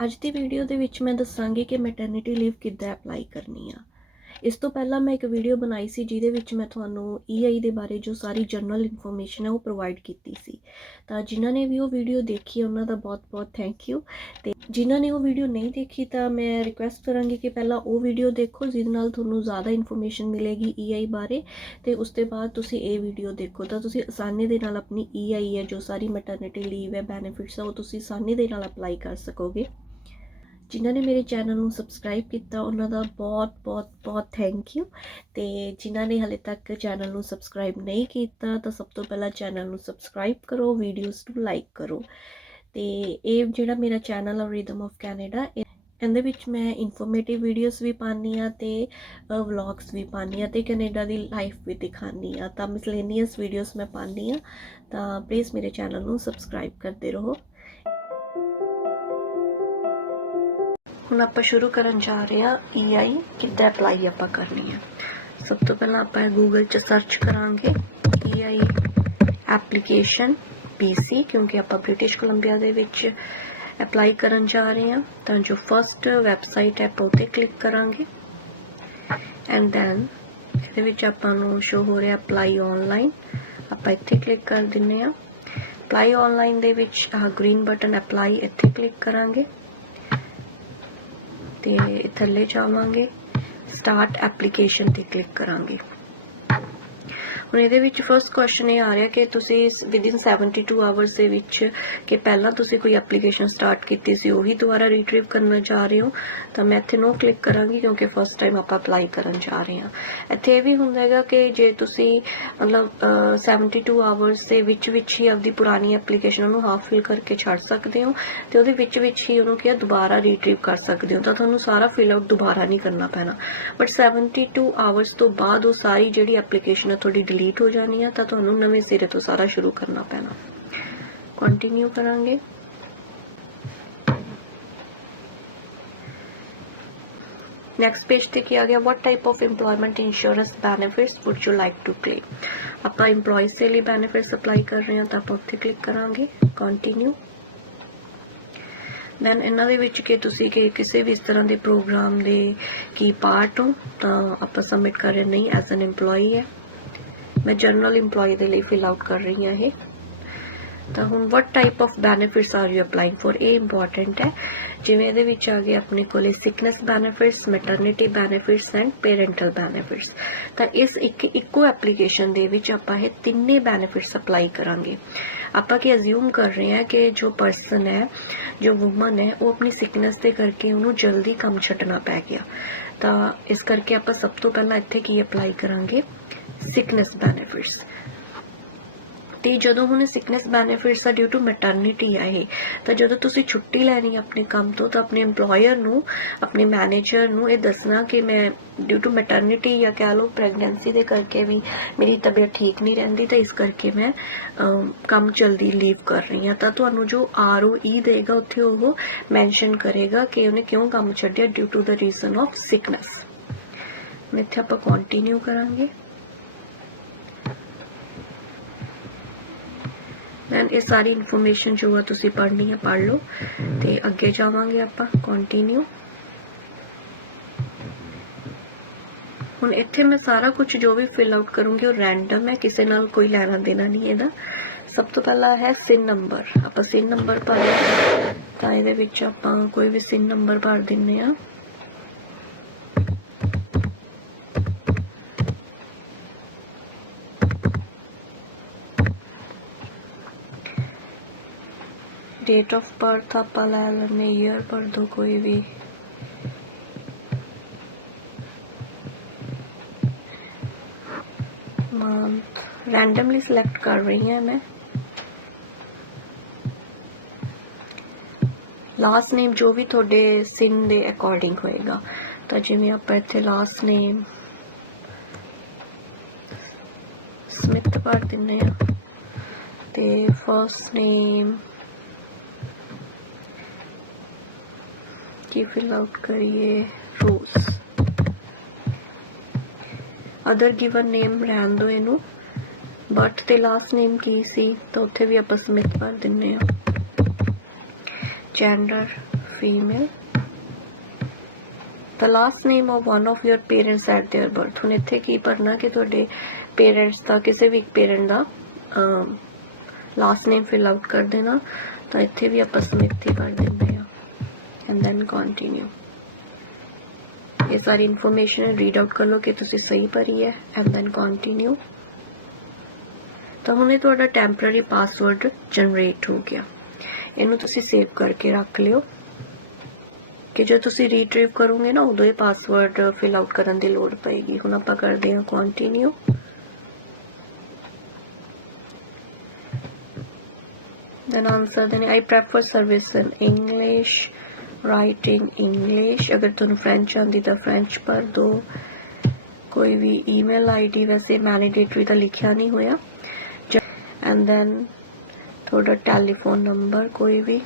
ਅੱਜ ਦੀ ਵੀਡੀਓ ਦੇ ਵਿੱਚ ਮੈਂ ਦੱਸਾਂਗੀ ਕਿ ਮੈਟਰਨਿਟੀ ਲੀਵ ਕਿੱਦਾਂ ਅਪਲਾਈ ਕਰਨੀ ਆ। ਇਸ ਤੋਂ ਪਹਿਲਾਂ ਮੈਂ ਇੱਕ ਵੀਡੀਓ ਬਣਾਈ ਸੀ ਜਿਹਦੇ ਵਿੱਚ ਮੈਂ ਤੁਹਾਨੂੰ EI ਦੇ ਬਾਰੇ ਜੋ ਸਾਰੀ ਜਨਰਲ ਇਨਫੋਰਮੇਸ਼ਨ ਹੈ ਉਹ ਪ੍ਰੋਵਾਈਡ ਕੀਤੀ ਸੀ। ਤਾਂ ਜਿਨ੍ਹਾਂ ਨੇ ਵੀ ਉਹ ਵੀਡੀਓ ਦੇਖੀ ਉਹਨਾਂ ਦਾ ਬਹੁਤ-ਬਹੁਤ ਥੈਂਕ ਯੂ। ਤੇ ਜਿਨ੍ਹਾਂ ਨੇ ਉਹ ਵੀਡੀਓ ਨਹੀਂ ਦੇਖੀ ਤਾਂ ਮੈਂ ਰਿਕੁਐਸਟ ਕਰਾਂਗੀ ਕਿ ਪਹਿਲਾਂ ਉਹ ਵੀਡੀਓ ਦੇਖੋ ਜਿਹਦੇ ਨਾਲ ਤੁਹਾਨੂੰ ਜ਼ਿਆਦਾ ਇਨਫੋਰਮੇਸ਼ਨ ਮਿਲੇਗੀ EI ਬਾਰੇ, ਤੇ ਉਸ ਤੋਂ ਬਾਅਦ ਤੁਸੀਂ ਇਹ ਵੀਡੀਓ ਦੇਖੋ ਤਾਂ ਤੁਸੀਂ ਆਸਾਨੀ ਦੇ ਨਾਲ ਆਪਣੀ EI ਹੈ ਜੋ ਸਾਰੀ ਮੈਟਰਨਿਟੀ ਲੀਵ ਹੈ ਬੈਨੀਫਿਟਸ ਹੈ ਉਹ ਤੁਸੀਂ ਆਸਾਨੀ ਦੇ ਨਾਲ ਅਪਲਾਈ ਕਰ ਸਕੋਗੇ। ਜਿਨ੍ਹਾਂ ਨੇ ਮੇਰੇ ਚੈਨਲ ਨੂੰ ਸਬਸਕ੍ਰਾਈਬ ਕੀਤਾ ਉਹਨਾਂ ਦਾ ਬਹੁਤ ਥੈਂਕ ਯੂ। ਤੇ ਜਿਨ੍ਹਾਂ ਨੇ ਹਾਲੇ ਤੱਕ ਚੈਨਲ ਨੂੰ ਸਬਸਕ੍ਰਾਈਬ ਨਹੀਂ ਕੀਤਾ ਤਾਂ ਸਭ ਤੋਂ ਪਹਿਲਾਂ ਚੈਨਲ ਨੂੰ ਸਬਸਕ੍ਰਾਈਬ ਕਰੋ, ਵੀਡੀਓਜ਼ ਨੂੰ ਲਾਈਕ ਕਰੋ। ਤੇ ਇਹ ਜਿਹੜਾ ਮੇਰਾ ਚੈਨਲ ਆ ਰਿਦਮ ਆਫ ਕੈਨੇਡਾ, ਇਹਦੇ ਵਿੱਚ ਮੈਂ ਇਨਫੋਰਮੇਟਿਵ ਵੀਡੀਓਜ਼ ਵੀ ਪਾਉਂਦੀ ਹਾਂ ਤੇ ਵਲੌਗਸ ਵੀ ਪਾਉਂਦੀ ਹਾਂ ਤੇ ਕੈਨੇਡਾ ਦੀ ਲਾਈਫ ਵੀ ਦਿਖਾਉਂਦੀ ਹਾਂ। ਤਾਂ ਮਿਸਲੇਨੀਅਸ ਵੀਡੀਓਜ਼ ਮੈਂ ਪਾਉਂਦੀ ਹਾਂ, ਤਾਂ ਪਲੀਜ਼ ਮੇਰੇ ਚੈਨਲ ਨੂੰ ਸਬਸਕ੍ਰਾਈਬ ਕਰਦੇ ਰਹੋ। ਹੁਣ ਆਪਾਂ ਸ਼ੁਰੂ ਕਰਨ ਜਾ ਰਹੇ ਹਾਂ EI ਕਿੱਦਾਂ ਅਪਲਾਈ ਆਪਾਂ ਕਰਨੀ ਹੈ। ਸਭ ਤੋਂ ਪਹਿਲਾਂ ਆਪਾਂ ਗੂਗਲ 'ਚ ਸਰਚ ਕਰਾਂਗੇ EI ਐਪਲੀਕੇਸ਼ਨ BC, ਕਿਉਂਕਿ ਆਪਾਂ ਬ੍ਰਿਟਿਸ਼ ਕੋਲੰਬੀਆ ਦੇ ਵਿੱਚ ਅਪਲਾਈ ਕਰਨ ਜਾ ਰਹੇ ਹਾਂ। ਤਾਂ ਜੋ ਫਸਟ ਵੈਬਸਾਈਟ ਹੈ ਆਪਾਂ ਉੱਤੇ ਕਲਿੱਕ ਕਰਾਂਗੇ ਐਂਡ ਦੈਨ ਇਹਦੇ ਵਿੱਚ ਆਪਾਂ ਨੂੰ ਸ਼ੋ ਹੋ ਰਿਹਾ ਅਪਲਾਈ ਔਨਲਾਈਨ, ਆਪਾਂ ਇੱਥੇ ਕਲਿੱਕ ਕਰ ਦਿੰਦੇ ਹਾਂ। ਅਪਲਾਈ ਔਨਲਾਈਨ ਦੇ ਵਿੱਚ ਆਹ ਗ੍ਰੀਨ ਬਟਨ ਅਪਲਾਈ ਇੱਥੇ ਕਲਿੱਕ ਕਰਾਂਗੇ ਤੇ ਥੱਲੇ ਜਾਵਾਂਗੇ ਸਟਾਰਟ ਐਪਲੀਕੇਸ਼ਨ ਤੇ ਕਲਿੱਕ ਕਰਾਂਗੇ। ਹੁਣ ਇਹਦੇ ਵਿੱਚ ਫਸਟ ਕੁਐਸਚਨ ਇਹ ਆ ਰਿਹਾ ਕਿ ਤੁਸੀਂ ਵਿਦਿਨ 72 ਆਵਰਸ ਦੇ ਵਿੱਚ ਕਿ ਪਹਿਲਾਂ ਤੁਸੀਂ ਕੋਈ ਐਪਲੀਕੇਸ਼ਨ ਸਟਾਰਟ ਕੀਤੀ ਸੀ ਉਹੀ ਦੁਬਾਰਾ ਰੀਟਰੀਵ ਕਰਨਾ ਚਾਹ ਰਹੇ ਹੋ। ਤਾਂ ਮੈਂ ਇੱਥੇ ਨੋ ਕਲਿੱਕ ਕਰਾਂਗੀ ਕਿਉਂਕਿ ਫਸਟ ਟਾਈਮ ਆਪਾਂ ਅਪਲਾਈ ਕਰਨ ਜਾ ਰਹੇ ਹਾਂ। ਇੱਥੇ ਇਹ ਵੀ ਹੁੰਦਾ ਹੈਗਾ ਕਿ ਜੇ ਤੁਸੀਂ ਮਤਲਬ 72 ਆਵਰਸ ਦੇ ਵਿੱਚ ਹੀ ਆਪਦੀ ਪੁਰਾਣੀ ਐਪਲੀਕੇਸ਼ਨ ਉਹਨੂੰ ਹਾਫ ਫਿਲ ਕਰਕੇ ਛੱਡ ਸਕਦੇ ਹੋ ਤੇ ਉਹਦੇ ਵਿੱਚ ਹੀ ਉਹਨੂੰ ਕੀ ਦੁਬਾਰਾ ਰੀਟਰੀਵ ਕਰ ਸਕਦੇ ਹੋ। ਤਾਂ ਤੁਹਾਨੂੰ ਸਾਰਾ ਫਿਲ ਆਊਟ ਦੁਬਾਰਾ ਨਹੀਂ ਕਰਨਾ ਪੈਣਾ, ਬਟ 72 ਆਵਰਸ ਤੋਂ ਬਾਅਦ ਉਹ ਸਾਰੀ ਜਿਹੜੀ ਐਪਲੀਕੇਸ਼ਨ ਹੈ ਤੁਹਾਡੀ ਡਿਲੀਟ ਹੋ ਜਾਣੀ ਹੈ ਤਾਂ ਤੁਹਾਨੂੰ ਨਵੇਂ ਸਿਰੇ ਤੋਂ ਸਾਰਾ ਸ਼ੁਰੂ ਕਰਨਾ ਪੈਣਾ। ਕੰਟੀਨਿਊ ਕਰਾਂਗੇ। ਨੈਕਸਟ ਪੇਜ ਤੇ ਕੀ ਆ ਗਿਆ, what type of employment insurance benefits would you like to claim। ਆਪਾਂ EMPLOYEES ਦੇ ਲਈ ਬੈਨੀਫਿਟਸ ਅਪਲਾਈ ਕਰ ਰਹੇ ਹਾਂ ਤਾਂ ਆਪਾਂ ਉੱਥੇ ਕਲਿੱਕ ਕਰਾਂਗੇ ਕੰਟੀਨਿਊ। ਦੈਨ ਇਹਨਾਂ ਦੇ ਵਿੱਚ ਕਿ ਤੁਸੀਂ ਕਿ ਕਿਸੇ ਵੀ ਇਸ ਤਰ੍ਹਾਂ ਦੇ ਪ੍ਰੋਗਰਾਮ ਦੇ ਕੀ ਪਾਰਟ ਹੋ ਤਾਂ ਆਪਾਂ ਸਬਮਿਟ ਕਰ ਰਹੇ ਨਹੀਂ, ਐਜ਼ ਐਨ EMPLOYEE ਹੈ। ਮੈਂ ਜਨਰਲ EMPLOYEE ਦੇ ਲਈ ਫਿਲ ਆਊਟ ਕਰ ਰਹੀ ਹਾਂ ਇਹ। ਤਾਂ ਹੁਣ what type of benefits are you applying for, ਇਹ ਇੰਪੋਰਟੈਂਟ ਹੈ। ਜਿਵੇਂ ਇਹਦੇ ਵਿੱਚ ਆ ਗਏ ਆਪਣੇ ਕੋਲੇ sickness benefits, maternity benefits and parental benefits. ਤਾਂ ਇਸ ਇੱਕੋ ਐਪਲੀਕੇਸ਼ਨ ਦੇ ਵਿੱਚ ਆਪਾਂ ਇਹ ਤਿੰਨੇ ਬੈਨੀਫਿਟਸ ਅਪਲਾਈ ਕਰਾਂਗੇ। ਆਪਾਂ ਕੀ ਅਜ਼ਿਊਮ ਕਰ ਰਹੇ ਹਾਂ ਕਿ ਜੋ ਪਰਸਨ ਹੈ, ਜੋ ਵੂਮਨ ਹੈ, ਉਹ ਆਪਣੀ ਸਿਕਨੈਸ ਦੇ ਕਰਕੇ ਉਹਨੂੰ ਜਲਦੀ ਕੰਮ ਛੱਡਣਾ ਪੈ ਗਿਆ। ਤਾਂ ਇਸ ਕਰਕੇ ਆਪਾਂ ਸਭ ਤੋਂ ਪਹਿਲਾਂ ਇੱਥੇ ਕੀ ਅਪਲਾਈ ਕਰਾਂਗੇ, ਸਿਕਨੈਸ ਬੈਨੀਫਿਟਸ। ਤੇ ਜਦੋਂ ਹੁਣ ਸਿਕਨੈਸ ਬੈਨੀਫਿਟਸ ਆ ਡਿਊ ਟੂ ਮੈਟਰਨਿਟੀ ਆ ਇਹ, ਤਾਂ ਜਦੋਂ ਤੁਸੀਂ ਛੁੱਟੀ ਲੈਣੀ ਆਪਣੇ ਕੰਮ ਤੋਂ ਤਾਂ ਆਪਣੇ EMPLOYER ਨੂੰ, ਆਪਣੇ ਮੈਨੇਜਰ ਨੂੰ ਇਹ ਦੱਸਣਾ ਕਿ ਮੈਂ ਡਿਊ ਟੂ ਮੈਟਰਨਿਟੀ ਜਾਂ ਕਹਿ ਲਓ ਪ੍ਰੈਗਨੈਂਸੀ ਦੇ ਕਰਕੇ ਵੀ ਮੇਰੀ ਤਬੀਅਤ ਠੀਕ ਨਹੀਂ ਰਹਿੰਦੀ ਤਾਂ ਇਸ ਕਰਕੇ ਮੈਂ ਕੰਮ ਜਲਦੀ ਲੀਵ ਕਰ ਰਹੀ ਹਾਂ। ਤਾਂ ਤੁਹਾਨੂੰ ਜੋ ROE ਦੇਗਾ ਉੱਥੇ ਉਹ ਮੈਂਸ਼ਨ ਕਰੇਗਾ ਕਿ ਉਹਨੇ ਕਿਉਂ ਕੰਮ ਛੱਡਿਆ, due to the reason of sickness. ਇੱਥੇ ਆਪਾਂ ਕੰਟੀਨਿਊ ਕਰਾਂਗੇ। ਦੈਨ ਇਹ ਸਾਰੀ ਇਨਫੋਰਮੇਸ਼ਨ ਜੋ ਆ ਤੁਸੀਂ ਪੜ੍ਹਨੀ ਹੈ ਪੜ੍ਹ ਲਓ ਤੇ ਅੱਗੇ ਜਾਵਾਂਗੇ ਆਪਾਂ ਕੰਟੀਨਿਊ। ਹੁਣ ਇੱਥੇ ਮੈਂ ਸਾਰਾ ਕੁਝ ਜੋ ਵੀ ਫਿਲ ਆਊਟ ਕਰੂੰਗੀ ਉਹ ਰੈਂਡਮ ਹੈ, ਕਿਸੇ ਨਾਲ ਕੋਈ ਲੈਣਾ ਦੇਣਾ ਨਹੀਂ ਇਹਦਾ। ਸਭ ਤੋਂ ਪਹਿਲਾਂ ਹੈ SIN ਨੰਬਰ, ਆਪਾਂ SIN ਨੰਬਰ ਭਰਨਾ ਤਾਂ ਇਹਦੇ ਵਿੱਚ ਆਪਾਂ ਕੋਈ ਵੀ SIN ਨੰਬਰ ਭਰ ਦਿੰਦੇ ਹਾਂ। डेट ऑफ बर्थ आप लै लें, ईयर भर दो कोई भी। मंथ रैंडमली सिलेक्ट कर रही हैं मैं। लास्ट नेम जो भी थोड़े सिन दे अकॉर्डिंग होएगा। तो जिवें आप इत्थे लास्ट नेम स्मिथ भर दिन्ने आ ते फर्स्ट नेम की फिल आउट करिए रोज। अदर गिवन नेम रहन दो इनू, बर्थ ते लास्ट नेम की सी तो उत्थे भी आप स्मिथ भर दिन्ने आ। Gender female, the last name of one of your parents at their birth। ਹੁਣ ਇੱਥੇ ਕੀ ਭਰਨਾ ਕਿ ਤੁਹਾਡੇ ਪੇਰੈਂਟਸ ਦਾ ਕਿਸੇ ਵੀ ਪੇਰੈਂਟ ਦਾ ਲਾਸਟ ਨੇਮ ਫਿਲ ਆਊਟ ਕਰ ਦੇਣਾ। ਤਾਂ ਇੱਥੇ ਵੀ ਆਪਾਂ ਸਮਿਤੀ ਕਰ ਦਿੰਦੇ ਆ ਐਂਡ ਦੈਨ ਕੰਟੀਨਿਊ। ਇਹ ਸਾਰੀ ਇਨਫੋਰਮੇਸ਼ਨ ਰੀਡ ਆਊਟ ਕਰ ਲਓ ਕਿ ਤੁਸੀਂ ਸਹੀ ਭਰੀ ਹੈ ਐਂਡ ਦੈਨ ਕੰਟੀਨਿਊ। ਤਾਂ ਹੁਣ ਇਹ ਤੁਹਾਡਾ ਟੈਂਪਰੇਰੀ ਪਾਸਵਰਡ ਜਨਰੇਟ ਹੋ ਗਿਆ। ਇਹਨੂੰ ਤੁਸੀਂ ਸੇਵ ਕਰਕੇ ਰੱਖ ਲਿਓ ਕਿ ਜੇ ਤੁਸੀਂ ਰੀਟਰੀਵ ਕਰੋਗੇ ਨਾ ਉਦੋਂ ਇਹ ਪਾਸਵਰਡ ਫਿਲ ਆਊਟ ਕਰਨ ਦੀ ਲੋੜ ਪਏਗੀ। ਹੁਣ ਆਪਾਂ ਕਰਦੇ ਹਾਂ continue. then answer then I prefer service in English, write in English। अगर तुम फ्रेंच आंदी तो फ्रेंच भर दो। कोई भी ईमेल आईडी वैसे मैंडेटरी तो लिखा नहीं होया। एंड देन थोड़ा टेलीफोन नंबर कोई भी,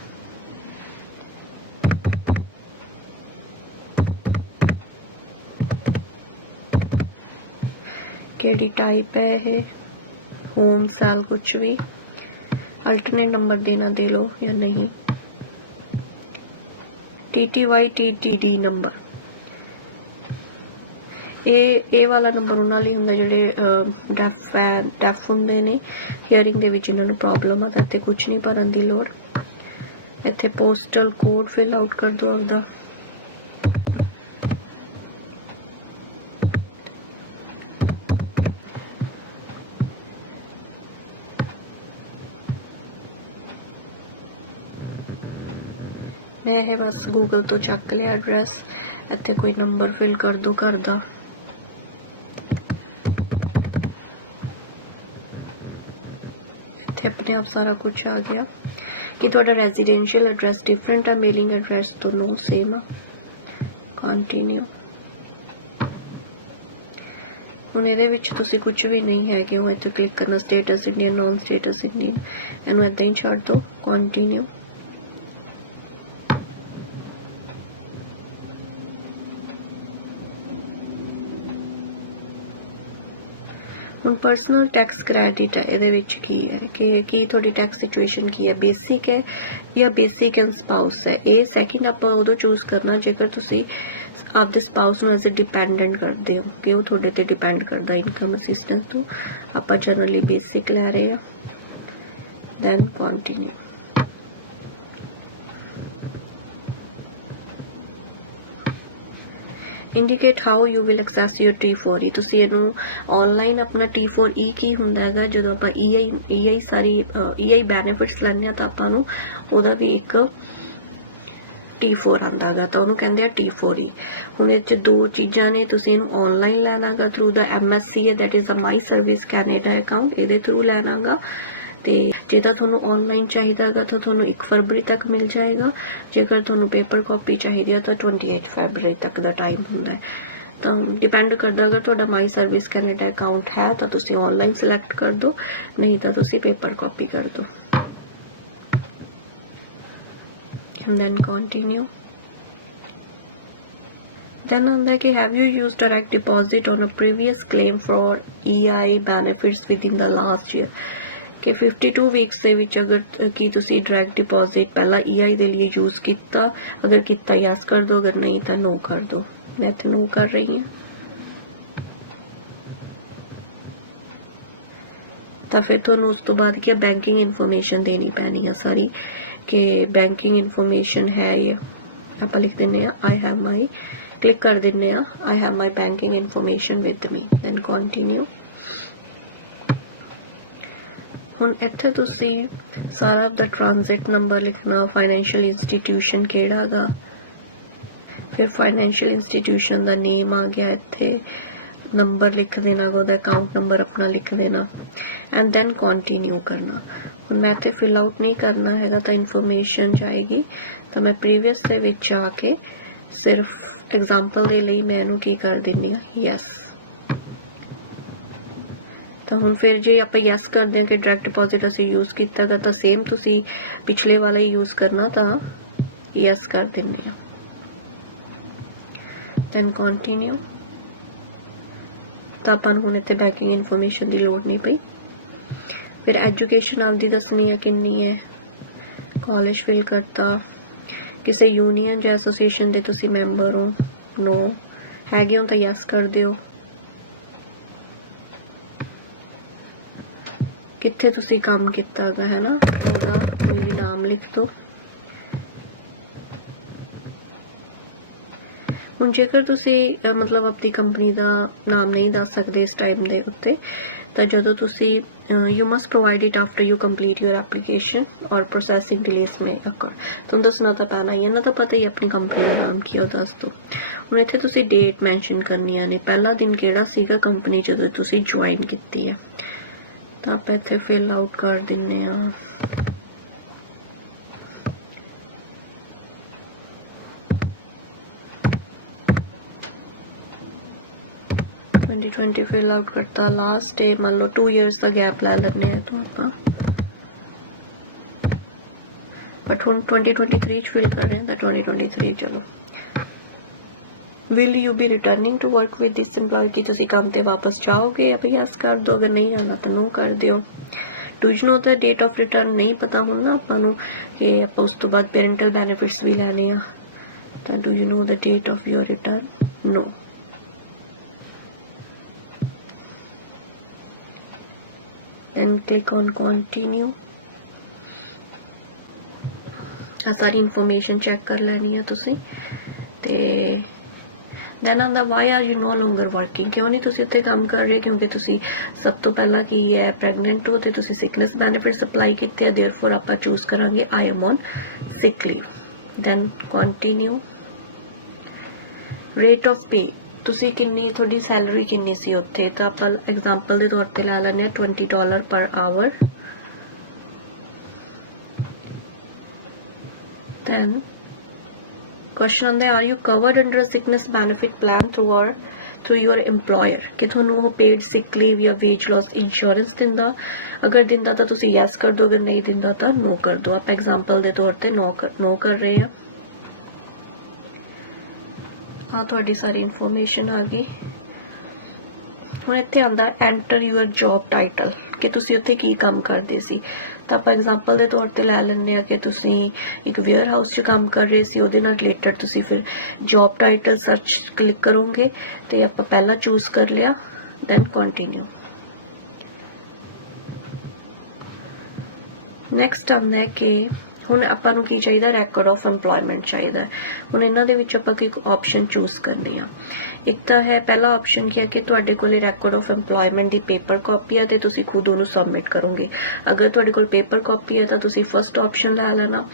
केडी टाइप है ये, होम सेल कुछ भी, अल्टरनेट नंबर देना दे लो या नहीं, TTY TTD नंबर। ਇਹ ਵਾਲਾ ਨੰਬਰ ਉਹਨਾਂ ਲਈ ਹੁੰਦਾ ਜਿਹੜੇ ਡੈਫ ਹੁੰਦੇ ਨੇ, ਹੀਅਰਿੰਗ ਦੇ ਵਿੱਚ ਇਹਨਾਂ ਨੂੰ ਪ੍ਰੋਬਲਮ ਆ। ਤਾਂ ਇੱਥੇ ਕੁਝ ਨਹੀਂ ਭਰਨ ਦੀ ਲੋੜ। ਇੱਥੇ ਪੋਸਟਲ ਕੋਡ ਫਿਲ ਆਊਟ ਕਰ ਦਿਓ ਆਪਦਾ। मैं है बस गूगल तो चक लिया एड्रैस। इत्थे कोई नंबर फिल कर दो घर दा। इत्थे अपने आप सारा कुछ आ गया कि तुहाडा रेजिडेंशियल एड्रैस डिफरेंट है, मेलिंग एड्रैस तो नो सेम है। कंटिन्यू। ਹੁਣ ਇਹਦੇ ਵਿੱਚ ਤੁਸੀਂ ਕੁਝ ਵੀ ਨਹੀਂ ਹੈ ਕਿ ਉਹ ਇੱਥੇ ਕਲਿੱਕ ਕਰਨਾ status Indian, non status Indian. ਇਹਨੂੰ ਇੱਦਾਂ ਹੀ ਛੱਡ ਦਿਓ। ਕੰਟੀਨਿਊ। ਹੁਣ ਪਰਸਨਲ ਟੈਕਸ ਕ੍ਰੈਡਿਟ ਹੈ। ਇਹਦੇ ਵਿੱਚ ਕੀ ਹੈ ਕਿ ਕੀ ਤੁਹਾਡੀ ਟੈਕਸ ਸਿਚੁਏਸ਼ਨ ਕੀ ਹੈ, ਬੇਸਿਕ ਹੈ ਜਾਂ ਬੇਸਿਕ ਐਂਡ ਸਪਾਊਸ ਹੈ। ਇਹ ਸੈਕਿੰਡ ਆਪਾਂ ਉਦੋਂ ਚੂਜ਼ ਕਰਨਾ ਜੇਕਰ ਤੁਸੀਂ ਆਪਦੇ ਸਪਾਊਸ ਨੂੰ ਐਜ਼ ਅ ਡਿਪੈਂਡੈਂਟ ਕਰਦੇ ਹੋ ਕਿ ਉਹ ਤੁਹਾਡੇ ਤੇ ਡਿਪੈਂਡ ਕਰਦਾ ਇਨਕਮ ਅਸਿਸਟੈਂਸ ਤੋਂ। ਆਪਾਂ ਜਨਰਲੀ ਬੇਸਿਕ ਲੈ ਰਹੇ ਹਾਂ। Then continue. Indicate how you will access your T4E। ਤੁਸੀਂ ਇਹਨੂੰ ਆਨਲਾਈਨ ਆਪਣਾ T4E ਕੀ ਹੁੰਦਾ ਹੈਗਾ, ਜਦੋਂ ਆਪਾਂ EI ਸਾਰੀ EI ਬੈਨੀਫਿਟਸ ਲੈਣੇ ਆ ਤਾਂ ਆਪਾਂ ਨੂੰ ਉਹਦਾ ਵੀ ਇੱਕ T4 ਆਂਦਾ ਹੈਗਾ, ਤਾਂ ਉਹਨੂੰ ਕਹਿੰਦੇ ਆ T4E। ਹੁਣ ਇਹ 'ਚ ਦੋ ਚੀਜ਼ਾਂ ਨੇ। ਤੁਸੀਂ ਇਹਨੂੰ ਆਨਲਾਈਨ ਲੈਣਾ ਹੈਗਾ through the MSCA, that is uh my service Canada account. ਇਹਦੇ ਥਰੂ ਲੈਣਾ ਹੈਗਾ। ਤੇ ਜੇ ਤਾਂ ਤੁਹਾਨੂੰ ਆਨਲਾਈਨ ਚਾਹੀਦਾ ਹੈਗਾ ਤਾਂ ਤੁਹਾਨੂੰ 1 ਫਰਵਰੀ ਤੱਕ ਮਿਲ ਜਾਏਗਾ। ਜੇਕਰ ਤੁਹਾਨੂੰ ਪੇਪਰ ਕਾਪੀ ਚਾਹੀਦੀ ਹੈ ਤਾਂ 28 ਫਰਵਰੀ ਤੱਕ ਦਾ ਟਾਈਮ ਹੁੰਦਾ ਹੈ। ਤਾਂ ਡਿਪੈਂਡ ਕਰਦਾ, ਅਗਰ ਤੁਹਾਡਾ ਮਾਈ ਸਰਵਿਸ ਕੈਨੇਡਾ ਅਕਾਊਂਟ ਹੈ ਤਾਂ ਤੁਸੀਂ ਆਨਲਾਈਨ ਸਿਲੈਕਟ ਕਰ ਦਿਓ, ਨਹੀਂ ਤਾਂ ਤੁਸੀਂ ਪੇਪਰ ਕਾਪੀ ਕਰ ਦਿਓ। and then continue। then ਆਉਂਦਾ ਹੈ ਕਿ have you used direct deposit on a previous claim for EI benefits within the last year। ਕਿ 52 ਵੀਕਸ ਦੇ ਵਿੱਚ ਅਗਰ ਕੀ ਤੁਸੀਂ ਡਾਇਰੈਕਟ ਡਿਪੋਜ਼ਿਟ ਪਹਿਲਾਂ EI ਦੇ ਲਈ ਯੂਜ਼ ਕੀਤਾ, ਅਗਰ ਕੀਤਾ ਯੈਸ ਕਰ ਦਿਓ, ਅਗਰ ਨਹੀਂ ਤਾਂ ਨੋ ਕਰ ਦਿਓ। ਮੈਂ ਇੱਥੇ ਨੋ ਕਰ ਰਹੀ ਹਾਂ। ਤਾਂ ਫਿਰ ਤੁਹਾਨੂੰ ਉਸ ਤੋਂ ਬਾਅਦ ਕੀ ਬੈਂਕਿੰਗ ਇਨਫੋਰਮੇਸ਼ਨ ਦੇਣੀ ਪੈਣੀ ਆ ਸਾਰੀ, ਕਿ ਬੈਂਕਿੰਗ ਇਨਫੋਰਮੇਸ਼ਨ ਹੈ ਇਹ। ਆਪਾਂ ਲਿਖ ਦਿੰਦੇ ਆ ਆਈ ਹੈਵ ਮਾਈ, ਕਲਿੱਕ ਕਰ ਦਿੰਦੇ ਆ I have my banking information with me, then continue. ਹੁਣ ਇੱਥੇ ਤੁਸੀਂ ਸਾਰਾ ਦਾ ਟ੍ਰਾਂਜ਼ਿਟ ਨੰਬਰ ਲਿਖਣਾ, ਫਾਈਨੈਂਸ਼ੀਅਲ ਇੰਸਟੀਟਿਊਸ਼ਨ ਕਿਹੜਾ ਹੈਗਾ, ਫਿਰ ਫਾਈਨੈਂਸ਼ੀਅਲ ਇੰਸਟੀਟਿਊਸ਼ਨ ਦਾ ਨੇਮ ਆ ਗਿਆ, ਇੱਥੇ ਨੰਬਰ ਲਿਖ ਦੇਣਾ, ਉਹਦਾ ਅਕਾਊਂਟ ਨੰਬਰ ਆਪਣਾ ਲਿਖ ਦੇਣਾ ਐਂਡ ਦੈਨ ਕੰਟੀਨਿਊ ਕਰਨਾ। ਹੁਣ ਮੈਂ ਇੱਥੇ ਫਿਲ ਆਊਟ ਨਹੀਂ ਕਰਨਾ ਹੈਗਾ ਤਾਂ ਇਨਫੋਰਮੇਸ਼ਨ ਜਾਏਗੀ। ਤਾਂ ਮੈਂ ਪ੍ਰੀਵੀਅਸ ਦੇ ਵਿੱਚ ਆ ਕੇ ਸਿਰਫ ਐਗਜ਼ਾਮਪਲ ਦੇ ਲਈ ਮੈਂ ਇਹਨੂੰ ਕੀ ਕਰ ਦਿੰਦੀ ਹਾਂ, ਯੈਸ। ਤਾਂ ਹੁਣ ਫਿਰ ਜੇ ਆਪਾਂ ਯੈਸ ਕਰਦੇ ਹਾਂ ਕਿ ਡਾਇਰੈਕਟ ਡਿਪੋਜ਼ਿਟ ਅਸੀਂ ਯੂਜ਼ ਕੀਤਾ ਹੈਗਾ ਤਾਂ ਸੇਮ ਤੁਸੀਂ ਪਿਛਲੇ ਵਾਲਾ ਹੀ ਯੂਜ਼ ਕਰਨਾ, ਤਾਂ ਯੈਸ ਕਰ ਦਿੰਦੇ ਹਾਂ। Then continue. ਤਾਂ ਆਪਾਂ ਨੂੰ ਹੁਣ ਇੱਥੇ ਬੈਂਕਿੰਗ ਇਨਫੋਰਮੇਸ਼ਨ ਦੀ ਲੋੜ ਨਹੀਂ ਪਈ। ਫਿਰ ਐਜੂਕੇਸ਼ਨ ਆਪਦੀ ਦੱਸਣੀ ਹੈ ਕਿੰਨੀ ਹੈ, ਕਾਲਜ ਫਿਲ ਕਰਤਾ, ਕਿਸੇ ਯੂਨੀਅਨ ਜਾਂ ਐਸੋਸੀਏਸ਼ਨ ਦੇ ਤੁਸੀਂ ਮੈਂਬਰ ਹੋ? ਨੋ। ਹੈਗੇ ਹੋ ਤਾਂ ਯੈਸ ਕਰ ਦਿਓ। ਕਿੱਥੇ ਤੁਸੀਂ ਕੰਮ ਕੀਤਾ ਹੈਗਾ ਹੈ ਨਾ, ਉਹਦਾ ਕੋਈ ਨਾਮ ਲਿਖ ਦਿਓ। ਹੁਣ ਜੇਕਰ ਤੁਸੀਂ ਮਤਲਬ ਆਪਣੀ ਕੰਪਨੀ ਦਾ ਨਾਮ ਨਹੀਂ ਦੱਸ ਸਕਦੇ ਇਸ ਟਾਈਮ ਦੇ ਉੱਤੇ, ਤਾਂ ਜਦੋਂ ਤੁਸੀਂ you must provide it after you complete your application or processing delays may occur। ਤੁਹਾਨੂੰ ਦੱਸਣਾ ਤਾਂ ਪੈਣਾ ਹੀ, ਇਹਨਾਂ ਦਾ ਪਤਾ ਹੀ ਆਪਣੀ ਕੰਪਨੀ ਦਾ ਨਾਮ ਕੀ ਹੈ ਉਹ ਦੱਸ ਦਿਓ। ਹੁਣ ਇੱਥੇ ਤੁਸੀਂ ਡੇਟ ਮੈਂਸ਼ਨ ਕਰਨੀਆਂ ਨੇ, ਪਹਿਲਾ ਦਿਨ ਕਿਹੜਾ ਸੀਗਾ ਕੰਪਨੀ ਜਦੋਂ ਤੁਸੀਂ ਜੁਆਇਨ ਕੀਤੀ ਹੈ, ਤਾਂ ਆਪਾਂ ਇੱਥੇ ਫਿਲ ਆਊਟ ਕਰ ਦਿੰਨੇ ਆ। ਫਿਲ ਆਊਟ ਕਰਤਾ। ਲਾਸਟ ਡੇ ਮੰਨ ਲਓ 2 ਇਅਰਸ ਦਾ ਗੈਪ ਲੈ ਲੈਂਦੇ ਆ ਤਾਂ ਆਪਾਂ, ਬਟ ਹੁਣ 2023 ਚ ਫਿਲ ਕਰ ਰਹੇ ਹਾਂ ਤਾਂ 2023 ਚਲੋ। Will you be returning to work with this EMPLOYEE, ਕਿ ਤੁਸੀਂ ਕੰਮ ਤੇ ਵਾਪਸ ਜਾਓਗੇ? ਆਪਾਂ ਯੈਸ ਕਰ ਦਿਓ, ਅਗਰ ਨਹੀਂ ਜਾਣਾ ਤਾਂ ਨੋ ਕਰ ਦਿਓ। Do you know the date of return? ਨਹੀਂ ਪਤਾ ਹੁਣ ਨਾ ਆਪਾਂ ਨੂੰ ਕਿ ਆਪਾਂ ਉਸ ਤੋਂ ਬਾਅਦ ਪੈਰੈਂਟਲ ਬੈਨੀਫਿਟਸ ਵੀ ਲੈਣੇ ਆ, ਤਾਂ do you know the date of your return? No. and click on continue। ਆ ਸਾਰੀ ਇਨਫੋਰਮੇਸ਼ਨ ਚੈੱਕ ਕਰ ਲੈਣੀ ਹੈ ਤੁਸੀਂ। ਤੇ then ਆਂਦਾ why are you no longer working, ਕਿਉਂ ਨਹੀਂ ਤੁਸੀਂ ਉੱਥੇ ਕੰਮ ਕਰ ਰਹੇ? ਕਿਉਂਕਿ ਤੁਸੀਂ ਸਭ ਤੋਂ ਪਹਿਲਾਂ ਕੀ ਹੈ ਪ੍ਰੈਗਨੈਂਟ ਹੋ ਤੇ ਤੁਸੀਂ ਸਿਕਨੈਸ ਬੈਨੀਫਿਟਸ ਅਪਲਾਈ ਕੀਤੇ ਆ, therefore ਆਪਾਂ ਚੂਜ਼ ਕਰਾਂਗੇ I am on sick leave। then continue। rate of pay, ਤੁਸੀਂ ਕਿੰਨੀ, ਤੁਹਾਡੀ ਸੈਲਰੀ ਕਿੰਨੀ ਸੀ ਉੱਥੇ, ਤਾਂ ਆਪਾਂ ਐਗਜ਼ਾਮਪਲ ਦੇ ਤੌਰ ਤੇ ਲੈ ਲੈਂਦੇ ਹਾਂ $20 per hour। then question ਆਉਂਦਾ are you covered under a sickness benefit plan through your employer, ਕਿ ਤੁਹਾਨੂੰ ਉਹ paid sick leave ਜਾਂ wage loss insurance ਦਿੰਦਾ? ਅਗਰ ਦਿੰਦਾ ਤਾਂ ਤੁਸੀਂ yes ਕਰ ਦਿਓ, ਅਗਰ ਨਹੀਂ ਦਿੰਦਾ ਤਾਂ no ਕਰ ਦਿਓ। ਆਪਾਂ ਐਗਜ਼ਾਮਪਲ ਦੇ ਤੌਰ ਤੇ no ਕਰ ਰਹੇ ਹਾਂ। हाँ ਤੁਹਾਡੀ ਸਾਰੀ ਇਨਫੋਰਮੇਸ਼ਨ ਆ ਗਈ। ਹੁਣ ਇੱਥੇ ਆਉਂਦਾ ਐਂਟਰ ਯੂਅਰ ਜੌਬ ਟਾਈਟਲ, ਕਿ ਤੁਸੀਂ ਉੱਥੇ ਕੀ ਕੰਮ ਕਰਦੇ ਸੀ। ਤਾਂ ਆਪਾਂ ਐਗਜ਼ਾਮਪਲ ਦੇ ਤੌਰ ਤੇ ਲੈ ਲੈਂਦੇ ਆ ਕਿ ਤੁਸੀਂ ਇੱਕ ਵੇਅਰ ਹਾਊਸ 'ਚ ਕੰਮ ਕਰ ਰਹੇ ਸੀ, ਉਹਦੇ ਨਾਲ ਰਿਲੇਟਡ ਤੁਸੀਂ ਫਿਰ ਜੌਬ ਟਾਈਟਲ ਸਰਚ ਕਲਿੱਕ ਕਰੋਗੇ ਤੇ ਆਪਾਂ ਪਹਿਲਾਂ ਚੂਜ਼ ਕਰ ਲਿਆ, ਦੈਨ ਕੰਟੀਨਿਊ। ਨੈਕਸਟ ਆਉਂਦਾ ਹੈ ਕਿ ਹੁਣ ਆਪਾਂ ਨੂੰ ਕੀ ਚਾਹੀਦਾ, ਰੈਕੋਰਡ ਆਫ ਐਮਪਲੋਇਮੈਂਟ ਚਾਹੀਦਾ। ਹੁਣ ਇਹਨਾਂ ਦੇ ਵਿੱਚ ਆਪਾਂ ਕੋਈ ਆਪਸ਼ਨ ਚੂਜ਼ ਕਰਨੀ ਆ। ਇੱਕ ਤਾਂ ਹੈ ਪਹਿਲਾ ਆਪਸ਼ਨ ਕੀ ਹੈ ਕਿ ਤੁਹਾਡੇ ਕੋਲੇ record of employment the paper copy ਹੈ ਤੇ ਤੁਸੀਂ ਖੁਦ ਉਹਨੂੰ ਸਬਮਿਟ ਕਰੋਗੇ। ਅਗਰ ਤੁਹਾਡੇ ਕੋਲ ਪੇਪਰ ਕਾਪੀ ਹੈ ਤਾਂ ਤੁਸੀਂ ਫਸਟ ਆਪਸ਼ਨ ਲੈ ਲੈਣਾ।